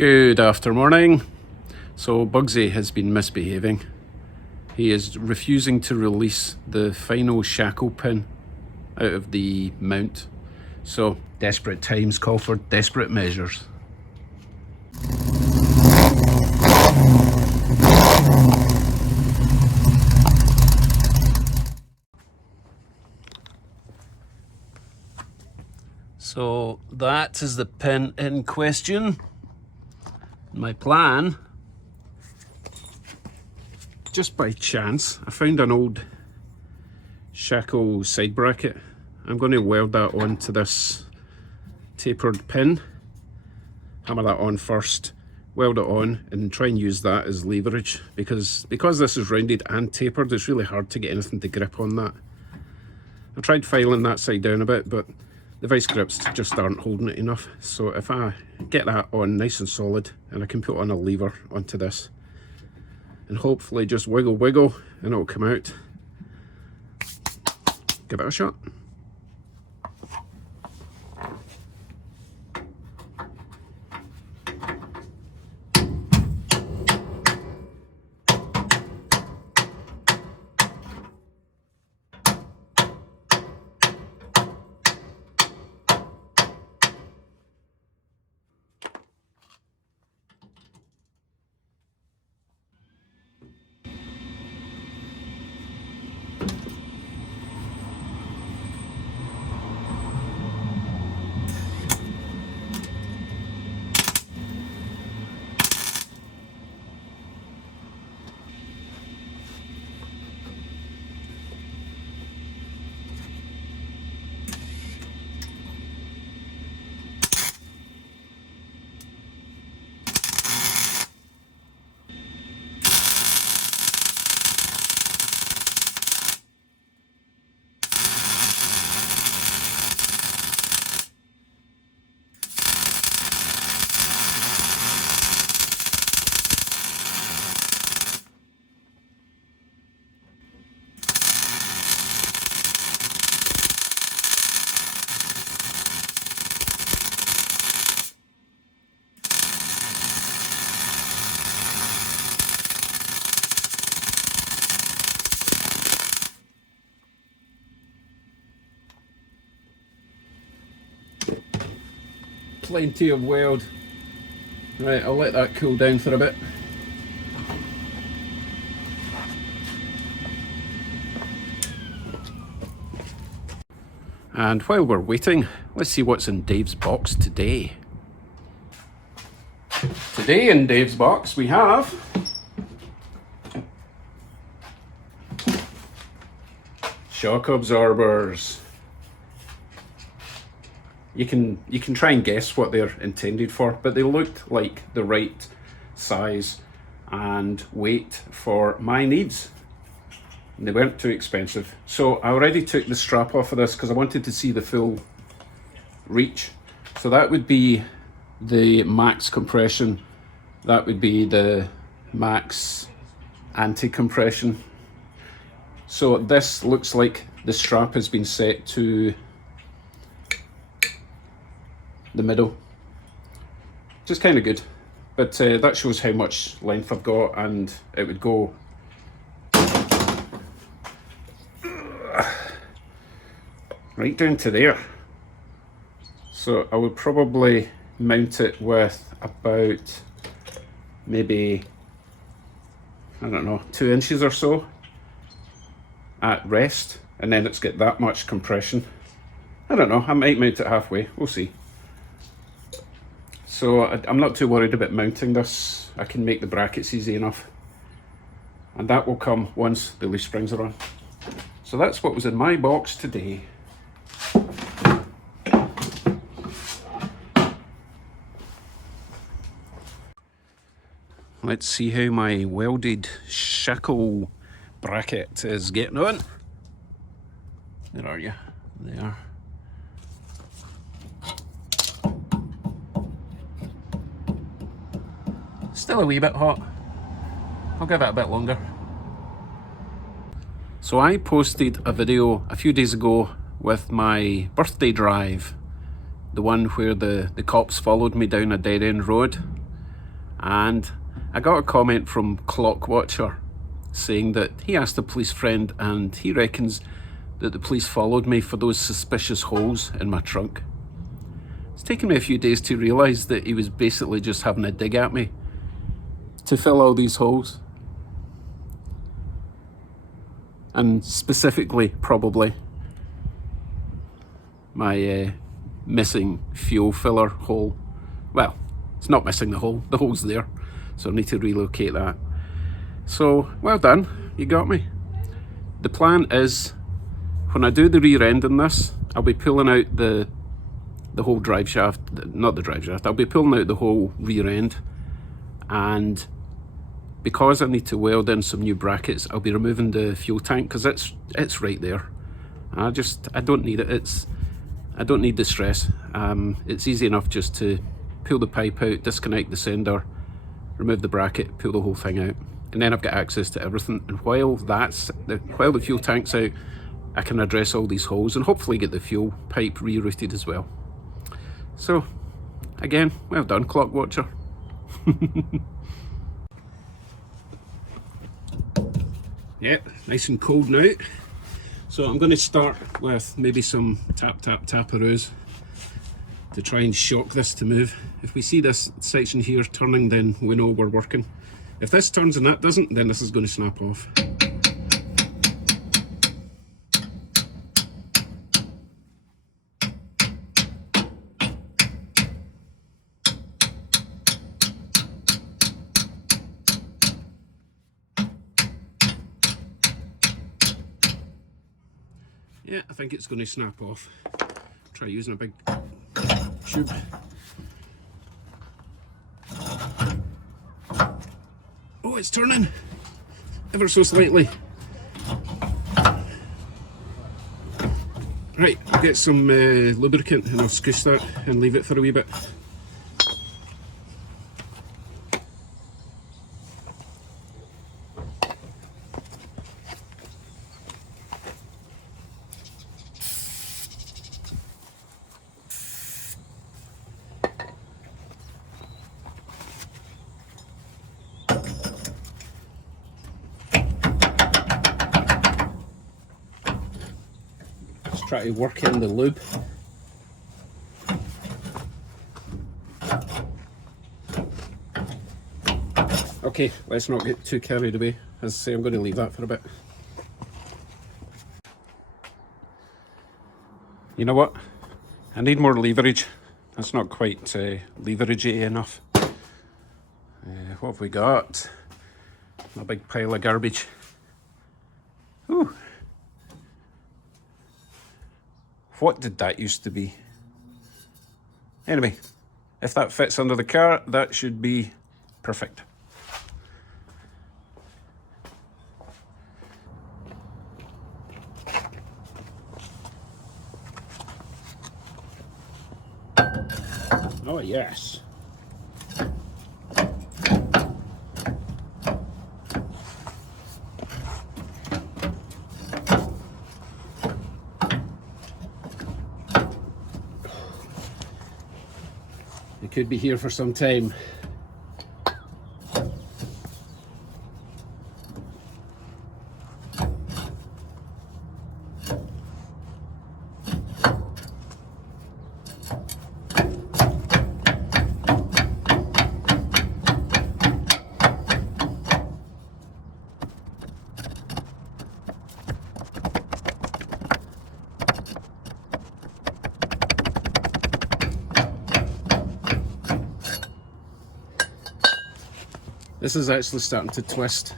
Good after morning. So Bugsy has been misbehaving. He is refusing to release the final shackle pin out of the mount. So desperate times call for desperate measures. So that is the pin in question. My plan, just by chance, I found an old Shackle side bracket. I'm going to weld that onto this tapered pin, hammer that on first, weld it on and try and use that as leverage, because this is rounded and tapered, it's really hard to get anything to grip on that. I tried filing that side down a bit, but the vice grips just aren't holding it enough. So if I get that on nice and solid and I can put on a lever onto this and hopefully just wiggle and it'll come out, give it a shot. Plenty of weld. Right, I'll let that cool down for a bit. And while we're waiting, let's see what's in Dave's box today. Today in Dave's box we have shock absorbers. You can try and guess what they're intended for, but they looked like the right size and weight for my needs. And they weren't too expensive. So I already took the strap off of this because I wanted to see the full reach. So that would be the max compression. That would be the max anti-compression. So this looks like the strap has been set to the middle, just kind of good, but that shows how much length I've got, and it would go right down to there. So I would probably mount it with about maybe, I don't know, 2 inches or so at rest, and then it's got that much compression. I don't know, I might mount it halfway, we'll see. So I'm not too worried about mounting this. I can make the brackets easy enough. And that will come once the leaf springs are on. So that's what was in my box today. Let's see how my welded shackle bracket is getting on. Where are you? There. Still a wee bit hot. I'll give it a bit longer. So I posted a video a few days ago with my birthday drive, the one where the cops followed me down a dead end road. And I got a comment from Clock Watcher saying that he asked a police friend and he reckons that the police followed me for those suspicious holes in my trunk. It's taken me a few days to realise that he was basically just having a dig at me to fill all these holes. And specifically, probably, my missing fuel filler hole. Well, it's not missing the hole's there, so I need to relocate that. So, well done, you got me. The plan is, when I do the rear end in this, I'll be pulling out the whole drive shaft, not the drive shaft, I'll be pulling out the whole rear end, and because I need to weld in some new brackets, I'll be removing the fuel tank because it's right there. I don't need it. I don't need the stress. It's easy enough just to pull the pipe out, disconnect the sender, remove the bracket, pull the whole thing out, and then I've got access to everything. And while the fuel tank's out, I can address all these holes and hopefully get the fuel pipe rerouted as well. So, again, well done, Clock Watcher. Yep, nice and cold now. So I'm going to start with maybe some taparoos to try and shock this to move. If we see this section here turning, then we know we're working. If this turns and that doesn't, then this is going to snap off. Yeah, I think it's going to snap off. Try using a big tube. Oh, it's turning ever so slightly. Right, I'll get some lubricant and I'll squish that and leave it for a wee bit. Try to work in the lube. Okay, let's not get too carried away. As I say, I'm going to leave that for a bit. You know what? I need more leverage. That's not quite leveragey enough. What have we got? A big pile of garbage. Ooh. What did that used to be? Anyway, if that fits under the car, that should be perfect. Oh yes. It could be here for some time. This is actually starting to twist,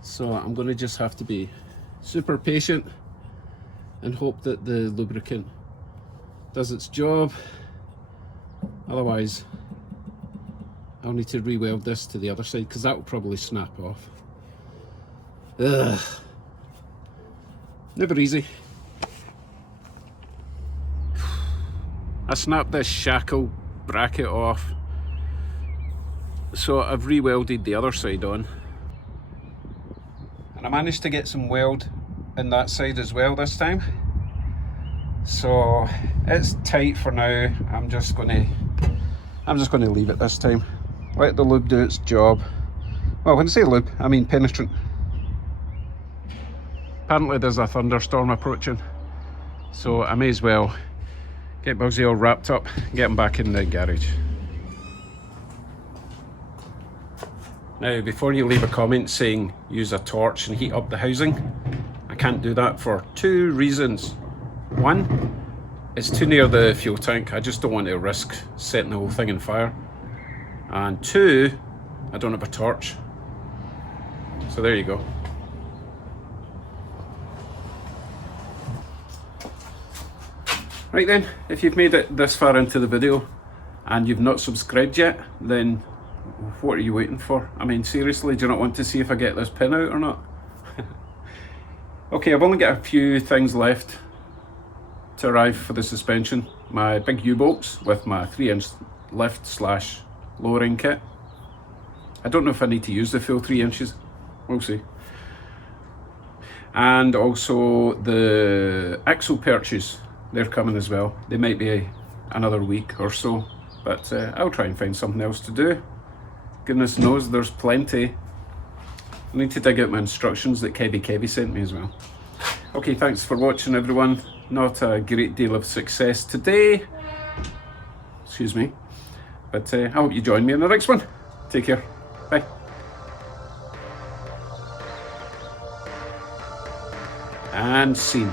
so I'm going to just have to be super patient and hope that the lubricant does its job. Otherwise I'll need to re-weld this to the other side because that will probably snap off. Ugh. Never easy. I snapped this Shackle bracket off, so I've re-welded the other side on, and I managed to get some weld in that side as well this time. So it's tight for now. I'm just gonna leave it this time. Let the lube do its job. Well, when I say lube, I mean penetrant. Apparently there's a thunderstorm approaching, so I may as well get Bugsy all wrapped up, get him back in the garage. Now, before you leave a comment saying use a torch and heat up the housing, I can't do that for two reasons. One, it's too near the fuel tank. I just don't want to risk setting the whole thing on fire. And two, I don't have a torch. So there you go. Right then, if you've made it this far into the video and you've not subscribed yet, then what are you waiting for? I mean, seriously, do you not want to see if I get this pin out or not? Okay, I've only got a few things left to arrive for the suspension. My big U-bolts with my 3-inch lift / lowering kit. I don't know if I need to use the full 3 inches. We'll see. And also the axle perches. They're coming as well. They might be another week or so, but I'll try and find something else to do. Goodness knows there's plenty. I need to dig out my instructions that Chevy sent me as well. Okay, thanks for watching everyone. Not a great deal of success today. Excuse me. But I hope you join me in the next one. Take care. Bye. And scene.